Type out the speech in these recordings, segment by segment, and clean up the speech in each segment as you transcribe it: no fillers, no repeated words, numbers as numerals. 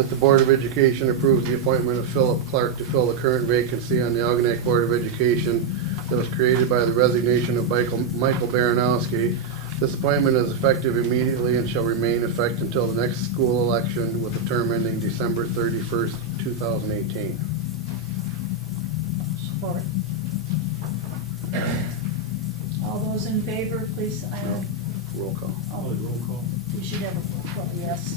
that the Board of Education approves the appointment of Philip Clark to fill the current vacancy on the Algonac Board of Education that was created by the resignation of Michael Baranowski. This appointment is effective immediately and shall remain effective until the next school election with a term ending December 31st, 2018. Support. All those in favor, please, No. Roll call. Oh, Roll call. we should have a roll call, yes.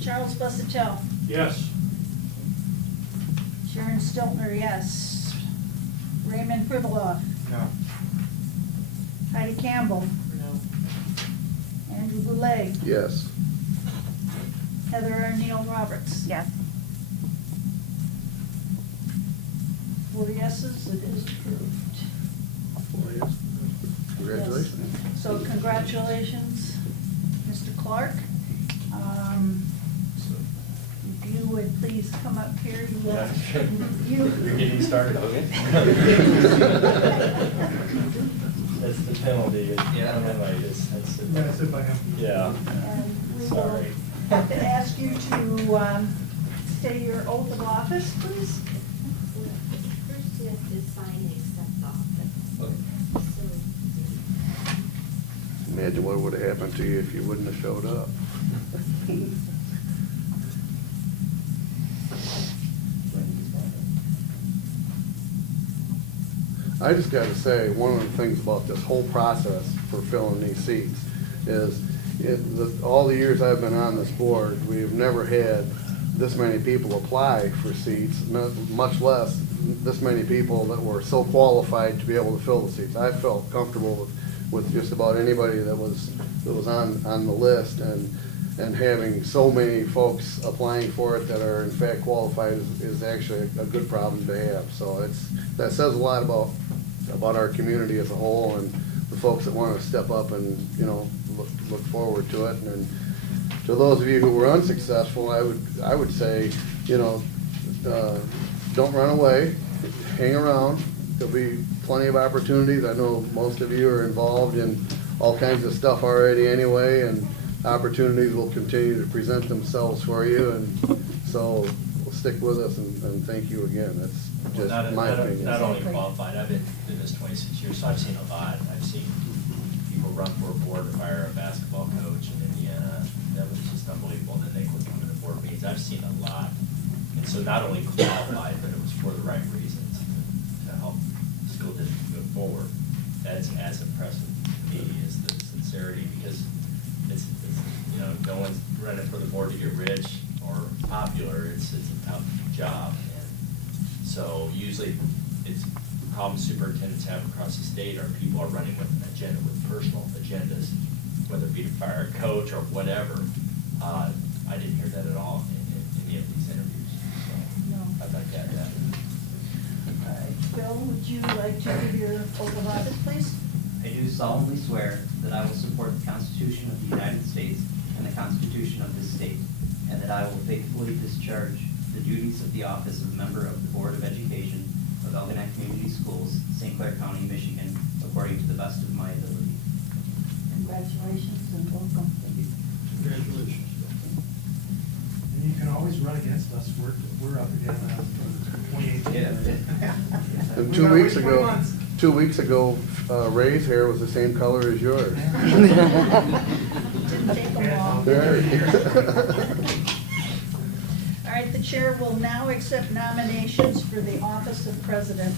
Charles Busuttil. Yes. Sharon Stiltner, yes. Raymond Priviloff. No. Heidi Campbell. No. Andrew Boulay. Yes. Heather O'Neill Roberts. Yes. 4 yeses, it is approved. Well, yes. Congratulations. Yes. So congratulations, Mr. Clark. If you would please come up here to Yeah. you. You're getting started, okay? That's the penalty. Yeah. That's it. Yeah, sit by him. Yeah. And we will Sorry. have to ask you to say your oath of office, please. First, you have to sign and accept office. Okay. Imagine what would have happened to you if you wouldn't have showed up. I just got to say, one of the things about this whole process for filling these seats is, all the years I've been on this board, we've never had this many people apply for seats, much less this many people that were so qualified to be able to fill the seats. I felt comfortable with just about anybody that was on the list, and having so many folks applying for it that are in fact qualified is actually a good problem to have. So that says a lot about our community as a whole, and the folks that want to step up and, look forward to it. And to those of you who were unsuccessful, I would say, don't run away, hang around. There'll be plenty of opportunities. I know most of you are involved in all kinds of stuff already anyway, and opportunities will continue to present themselves for you. And so stick with us, and thank you again. That's just my opinion. Not only qualified, I've been in this 26 years, so I've seen a lot. I've seen people run for a board to hire a basketball coach in Indiana. That was just unbelievable. And then they quit coming to board meetings. I've seen a lot. And so not only qualified, but it was for the right reasons to help the school district move forward. That's as impressive to me is the sincerity, because it's no one's running for the board to get rich or popular. It's a tough job. And so usually it's problems superintendents have across the state are people are running with an agenda, with personal agendas, whether it be to fire a coach or whatever. I didn't hear that at all in any of these interviews. So No. I'd like to add that. All right, Bill, would you like to give your oath of office, please? I do solemnly swear that I will support the Constitution of the United States and the Constitution of this state, and that I will faithfully discharge the duties of the office of member of the Board of Education of Algonac Community Schools, St. Clair County, Michigan, according to the best of my ability. Congratulations and welcome. Congratulations. And you can always run against us. We're up again for 2018. And We 2 gotta weeks wait 20 ago, months. 2 weeks ago, Ray's hair was the same color as yours. Didn't take them long. There. All right, the chair will now accept nominations for the office of president.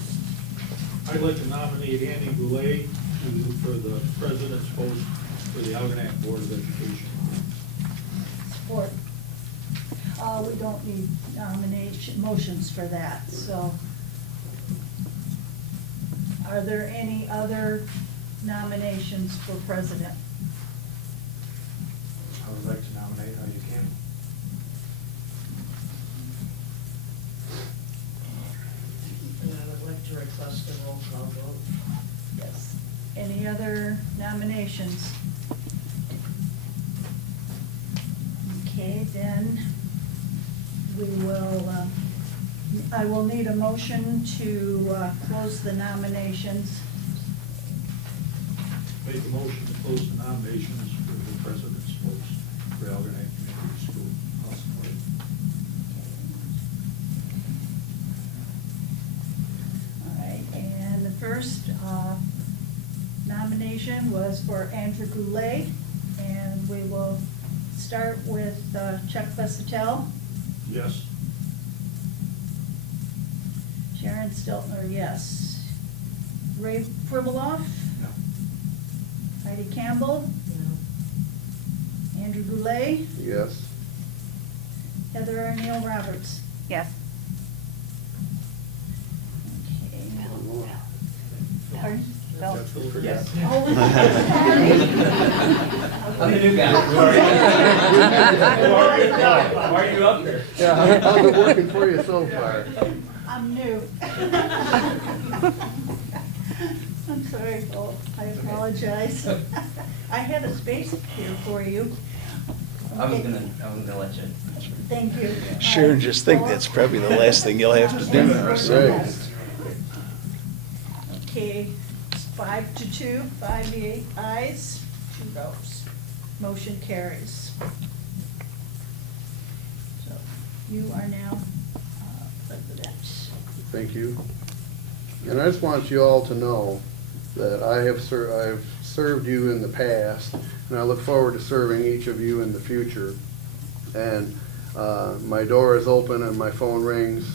I'd like to nominate Andy Boulay for the president's post for the Algonac Board of Education. Support. We don't need motions for that, so. Are there any other nominations for president? I would like to nominate Heidi Campbell. And I would like to request a roll call vote. Yes. Any other nominations? Okay, then we will, I will need a motion to close the nominations. Make a motion to close the nominations for the president's post for Algonac nomination was for Andrew Goulet, and we will start with Chuck Busatel, Yes. Sharon Stiltner, yes. Ray Pribiloff, No. Heidi Campbell, No. Andrew Goulet, Yes. Heather Neal Roberts. Yes. Okay. Pardon? Bill. Yes. Oh, I'm the new guy. Why are you up here? Yeah, how's it working for you so far? I'm new. I'm sorry, Paul, I apologize. I had a space here for you. I was Okay. gonna let you. Thank you. Sharon, just think that's probably the last thing you'll have to do. Right. Okay, it's 5-2, 5 ayes, 2 noes. Motion carries. So you are now president. Thank you. And I just want you all to know that I've served you in the past, and I look forward to serving each of you in the future. And my door is open and my phone rings,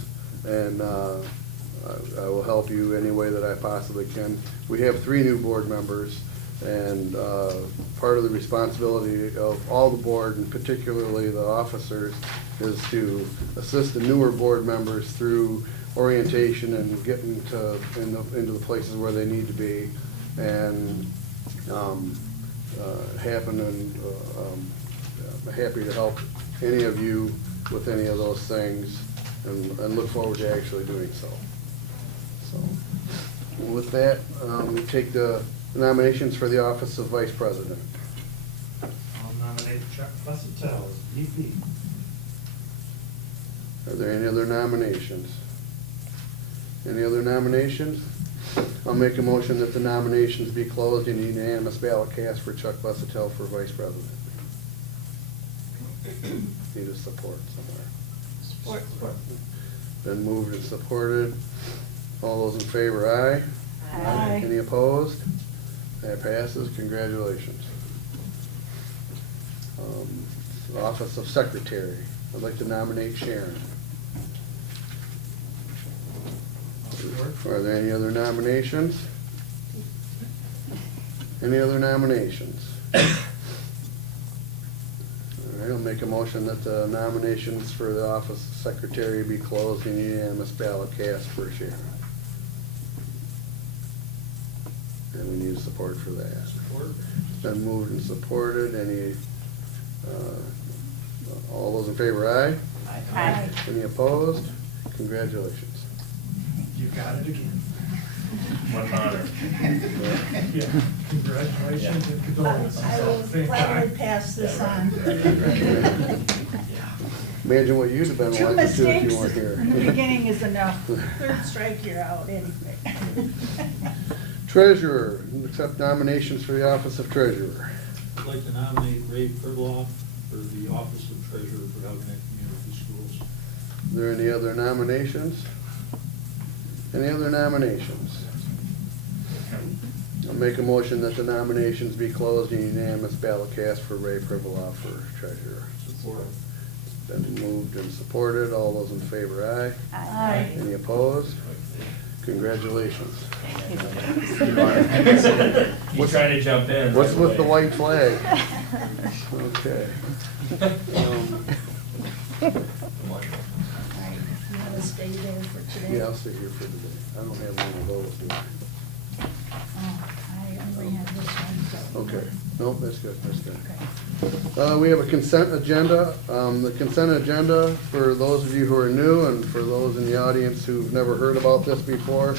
and I will help you any way that I possibly can. We have 3 new board members, and part of the responsibility of all the board, and particularly the officers, is to assist the newer board members through orientation and getting into the places where they need to be, and happy to help any of you with any of those things, and look forward to actually doing so. So, with that, we take the nominations for the office of Vice President. I'll nominate Chuck Busatel as VP. Are there any other nominations? Any other nominations? I'll make a motion that the nominations be closed and unanimous ballot cast for Chuck Busatel for Vice President. Need a support somewhere. Support. Been moved and supported. All those in favor, aye? Aye. Any opposed? That passes. Congratulations. Office of Secretary. I'd like to nominate Sharon. Are there any other nominations? Any other nominations? All right, I'll make a motion that the nominations for the office of secretary be closed and unanimous ballot cast for Sharon. And we need support for that. Support. It's been moved and supported. Any, all those in favor, aye? Aye. Any opposed? Congratulations. You got it again. What an honor. Yeah, congratulations and condolences. I will Same gladly time. pass this on. Imagine what you'd have been 2 like to do if mistakes you weren't here. in the beginning is enough. 3rd strike, you're out anyway. Treasurer, accept nominations for the office of treasurer. I'd like to nominate Ray Pribiloff for the office of treasurer for Algonac Community Schools. Are there any other nominations? Any other nominations? I'll make a motion that the nominations be closed and unanimous ballot cast for Ray Pribiloff for treasurer. Support. Been moved and supported. All those in favor, aye? Aye. Any opposed? Congratulations. You trying to jump in. What's right with the away. white flag? Okay. All right, you want to stay there for today? Yeah, I'll sit here for today. I don't have one of those, do I? Oh, I only have this one, so. Okay, nope, that's good, that's good. Okay. We have a consent agenda. The consent agenda, for those of you who are new and for those in the audience who've never heard about this before,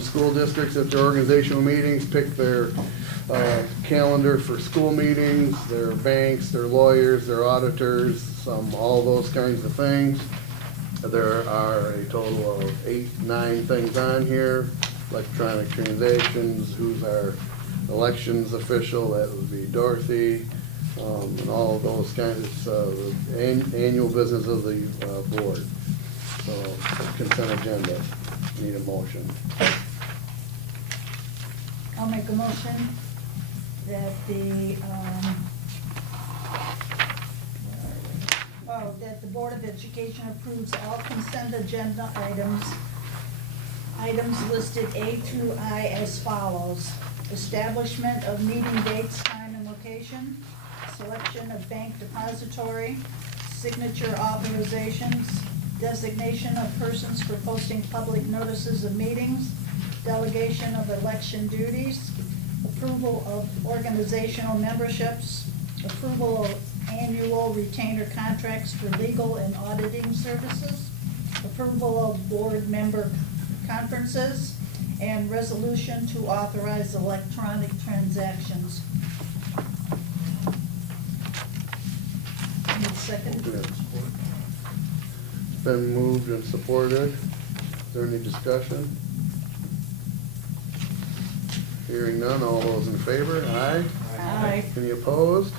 school districts at their organizational meetings pick their calendar for school meetings, their banks, their lawyers, their auditors, all those kinds of things. There are a total of 8, 9 things on here. Electronic transactions, who's our elections official, that would be Dorothy, and all of those kinds of annual business of the board. So, consent agenda, need a motion. I'll make a motion that the, that the Board of Education approves all consent agenda items listed A through I as follows: establishment of meeting dates, time, and location, selection of bank depository, signature authorizations, designation of persons for posting public notices of meetings, delegation of election duties, approval of organizational memberships, approval of annual retainer contracts for legal and auditing services, approval of board member conferences, and resolution to authorize electronic transactions. Need a second? Yeah. Been moved and supported. Is there any discussion? Hearing none, all those in favor, aye? Aye. Any opposed?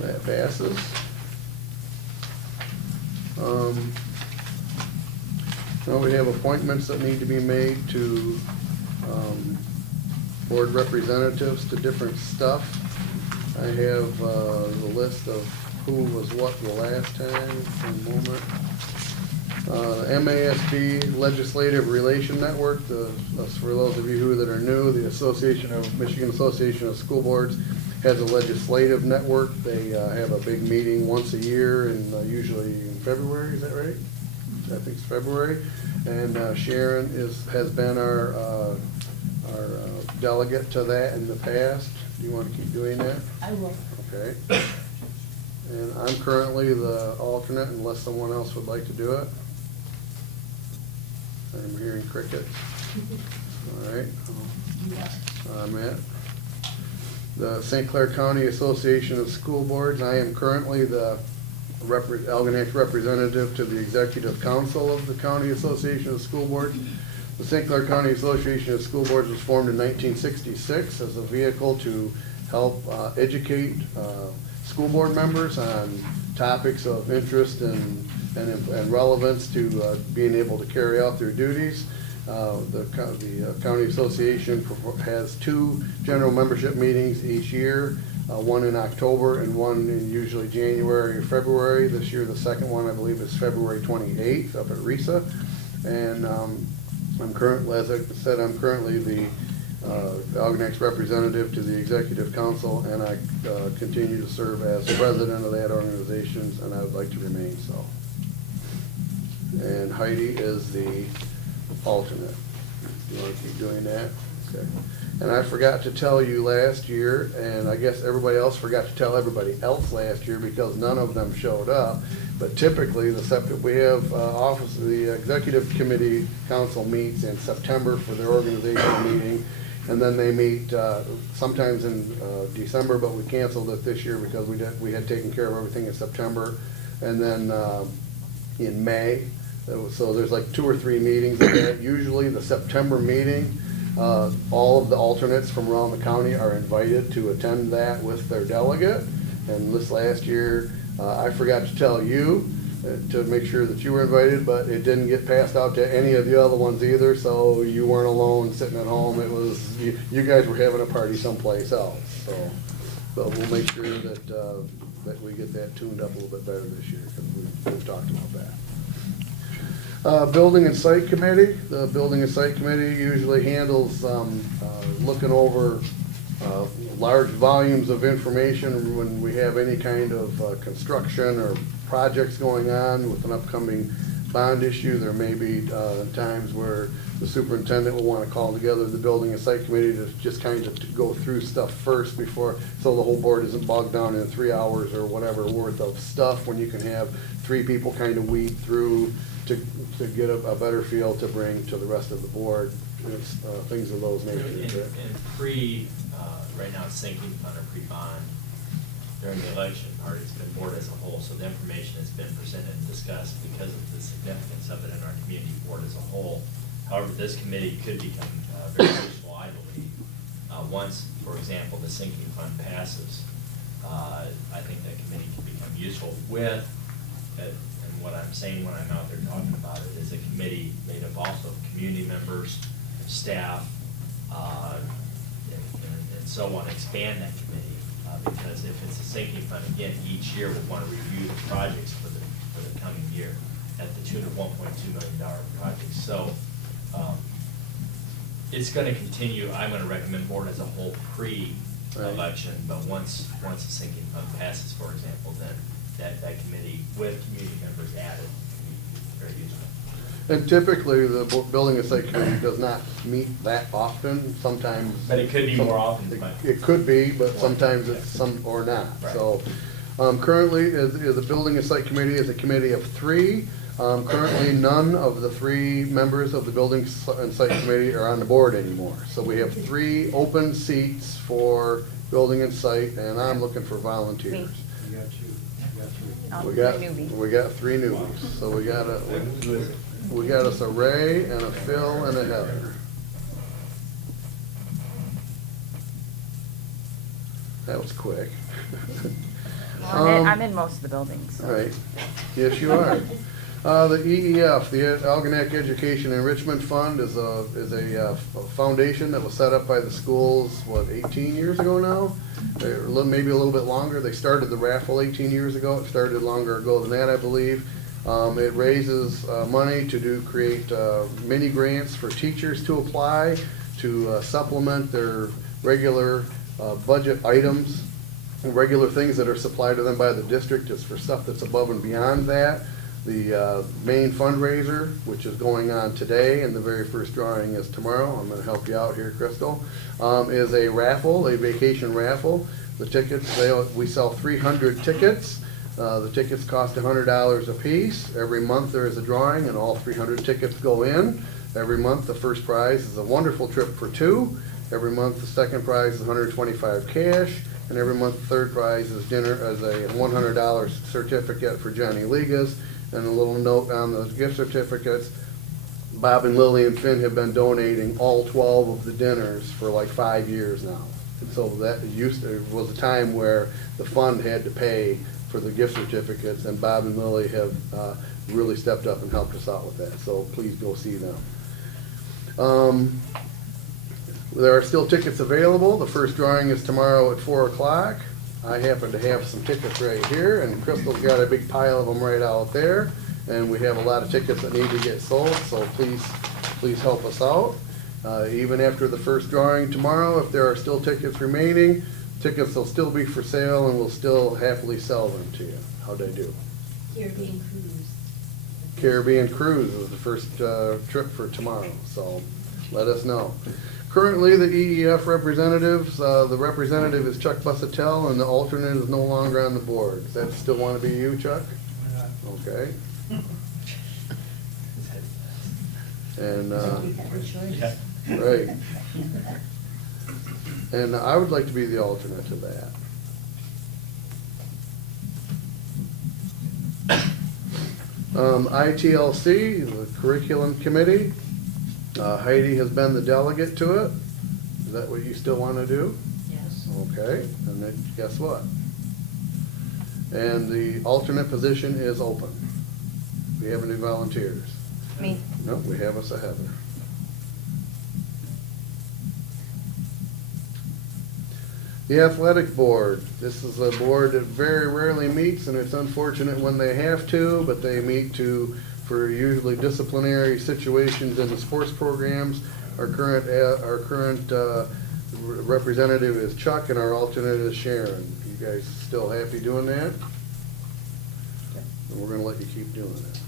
That passes. Now we have appointments that need to be made to board representatives to different stuff. I have the list of who was what the last time, in a moment. MASB Legislative Relation Network, that's for those of you that are new, the Michigan Association of School Boards has a legislative network. They have a big meeting once a year, and usually in February, is that right? I think it's February. And Sharon has been our delegate to that in the past. Do you want to keep doing that? I will. Okay. And I'm currently the alternate unless someone else would like to do it. I'm hearing crickets. All right. I'm at the St. Clair County Association of School Boards. I am currently the Algonac representative to the Executive Council of the County Association of School Boards. The St. Clair County Association of School Boards was formed in 1966 as a vehicle to help educate school board members on topics of interest and relevance to being able to carry out their duties. The County Association has 2 general membership meetings each year, one in October and one in usually January or February. This year, the second one, I believe, is February 28th up at RISA. And I'm currently, as I said, I'm currently the Algonac's representative to the Executive Council, and I continue to serve as president of that organization, and I would like to remain so. And Heidi is the alternate. You want to keep doing that? Okay. And I forgot to tell you last year, and I guess everybody else forgot to tell everybody else last year because none of them showed up. But typically, we have the Executive Committee Council meets in September for their organizational meeting, and then they meet sometimes in December, but we canceled it this year because we had taken care of everything in September, and then in May. So there's like 2 or 3 meetings of that. Usually the September meeting, all of the alternates from around the county are invited to attend that with their delegate. And this last year, I forgot to tell you to make sure that you were invited, but it didn't get passed out to any of the other ones either, so you weren't alone sitting at home. It was, you guys were having a party someplace else. So, but we'll make sure that we get that tuned up a little bit better this year because we've talked about that. Building and Site Committee. The Building and Site Committee usually handles looking over large volumes of information when we have any kind of construction or projects going on with an upcoming bond issue. There may be times where the superintendent will want to call together the Building and Site Committee to just kind of to go through stuff first before, so the whole board isn't bogged down in 3 hours or whatever worth of stuff, when you can have 3 people kind of weed through to get a better feel to bring to the rest of the board, things of those natures. And right now it's sinking fund or pre-bond. During the election part, it's been board as a whole, so the information has been presented and discussed because of the significance of it in our community, board as a whole. However, this committee could become very useful, I believe. Once, for example, the sinking fund passes, I think that committee can become useful with, and what I'm saying when I'm out there talking about it is a committee made up also of community members, staff, and so want to expand that committee, because if it's a sinking fund, again, each year we'll want to review the projects for the coming year at the tune of $1.2 million projects. So, it's gonna continue. I'm gonna recommend board as a whole pre-election, but once the sinking fund passes, for example, then that committee with community members added can be very useful. And typically, the building and site committee does not meet that often, sometimes. But it could be more often, but- It could be, but sometimes it's some, or not. Right. So, currently, the building and site committee is a committee of 3. Currently, none of the 3 members of the building and site committee are on the board anymore. So we have 3 open seats for building and site, and I'm looking for volunteers. You got two, you got three. We got 3 newbies, so we got us a Ray and a Phil and a Heather. That was quick. I'm in most of the buildings. So. Right, yes, you are. The EEF, the Algonac Education Enrichment Fund, is a foundation that was set up by the schools, 18 years ago now? Maybe a little bit longer. They started the raffle 18 years ago. It started longer ago than that, I believe. It raises money to create mini grants for teachers to apply to supplement their regular budget items, and regular things that are supplied to them by the district, just for stuff that's above and beyond that. The main fundraiser, which is going on today, and the very first drawing is tomorrow, I'm gonna help you out here, Crystal, is a raffle, a vacation raffle. The tickets, we sell 300 tickets. The tickets cost $100 a piece. Every month there is a drawing, and all 300 tickets go in. Every month the first prize is a wonderful trip for 2. Every month the second prize is $125 cash. And every month the third prize is dinner as a $100 certificate for Johnny Ligas. And a little note on the gift certificates, Bob and Lily and Finn have been donating all 12 of the dinners for like 5 years now. And so that was a time where the fund had to pay for the gift certificates, and Bob and Lily have really stepped up and helped us out with that. So please go see them. There are still tickets available. The first drawing is tomorrow at 4 o'clock. I happen to have some tickets right here, and Crystal's got a big pile of them right out there. And we have a lot of tickets that need to get sold, so please help us out. Even after the first drawing tomorrow, if there are still tickets remaining, tickets will still be for sale, and we'll still happily sell them to you. How'd I do? Caribbean cruise. Caribbean Cruise is the first trip for tomorrow, so let us know. Currently, the EEF representatives, the representative is Chuck Busatell, and the alternate is no longer on the board. Does that still want to be you, Chuck? Okay. And, Yeah. right. And I would like to be the alternate to that. ITLC, the Curriculum Committee. Heidi has been the delegate to it. Is that what you still want to do? Yes. Okay, and then guess what? And the alternate position is open. We have any volunteers? Me. No, we have us a Heather. The Athletic Board. This is a board that very rarely meets, and it's unfortunate when they have to, but they meet for usually disciplinary situations in the sports programs. Our current representative is Chuck, and our alternate is Sharon. You guys still happy doing that? And we're gonna let you keep doing it.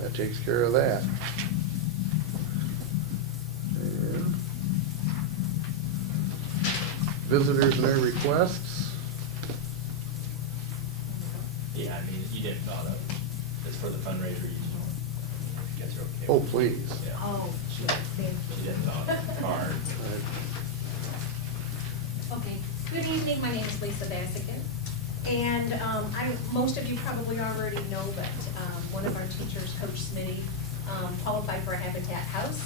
That takes care of that. And visitors and their requests. Yeah, I mean, you didn't fill out it's for the fundraiser, you just want, if you guys are okay. Oh, with it. please. Yeah. Oh, sure, thank You you. didn't fill out the card. Okay, good evening, my name is Lisa Bassigan. And most of you probably already know, but one of our teachers, Coach Smitty, qualified for a Habitat House,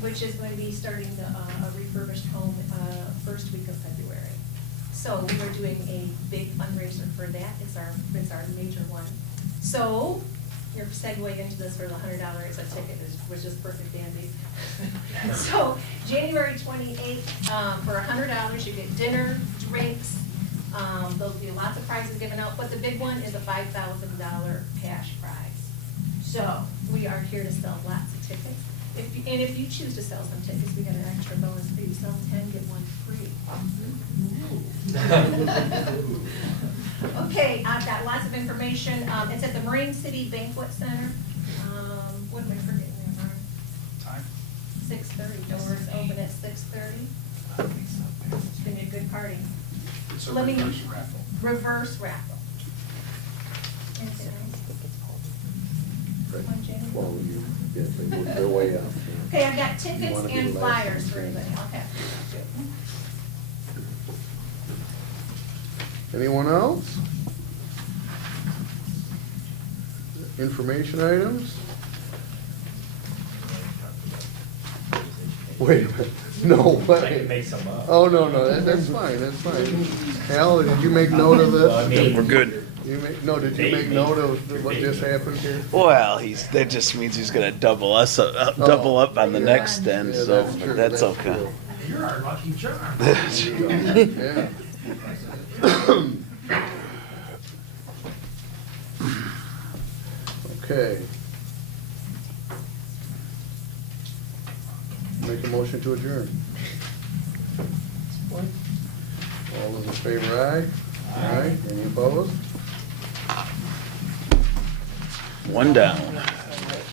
which is going to be starting a refurbished home first week of February. So we are doing a big fundraiser for that. It's our major one. So your segue into this for the $100 a ticket was just perfect, Andy. So, January 28th, for $100, you get dinner, drinks, there'll be lots of prizes given out, but the big one is a $5,000 cash prize. So, we are here to sell lots of tickets. And if you choose to sell some tickets, we got an extra bonus for you, sell 10, get one free. Okay, I've got lots of information. It's at the Marine City Banquet Center. What am I forgetting there, Mark? Time? 6:30, doors open at 6:30. It's gonna be a good party. It's a Let me- reverse raffle. Reverse raffle. Is it nice? One, Jamie? Well, yeah, they're way up. Okay, I've got You tickets wanna be and the last flyers one. for anybody. Okay. Anyone else? Information items? Wait a minute, no, I wait. can make some up. Oh, no, that's fine, that's fine. Al, did you make note of Well, I this? mean- We're good. Did you make note of what just happened here? Well, that just means he's gonna double us, double up on the next end, Yeah, so true, that's okay. true. You're our lucky charm. Yeah. Okay. Make a motion to adjourn. All those in favor, aye? Aye. Any opposed? One down.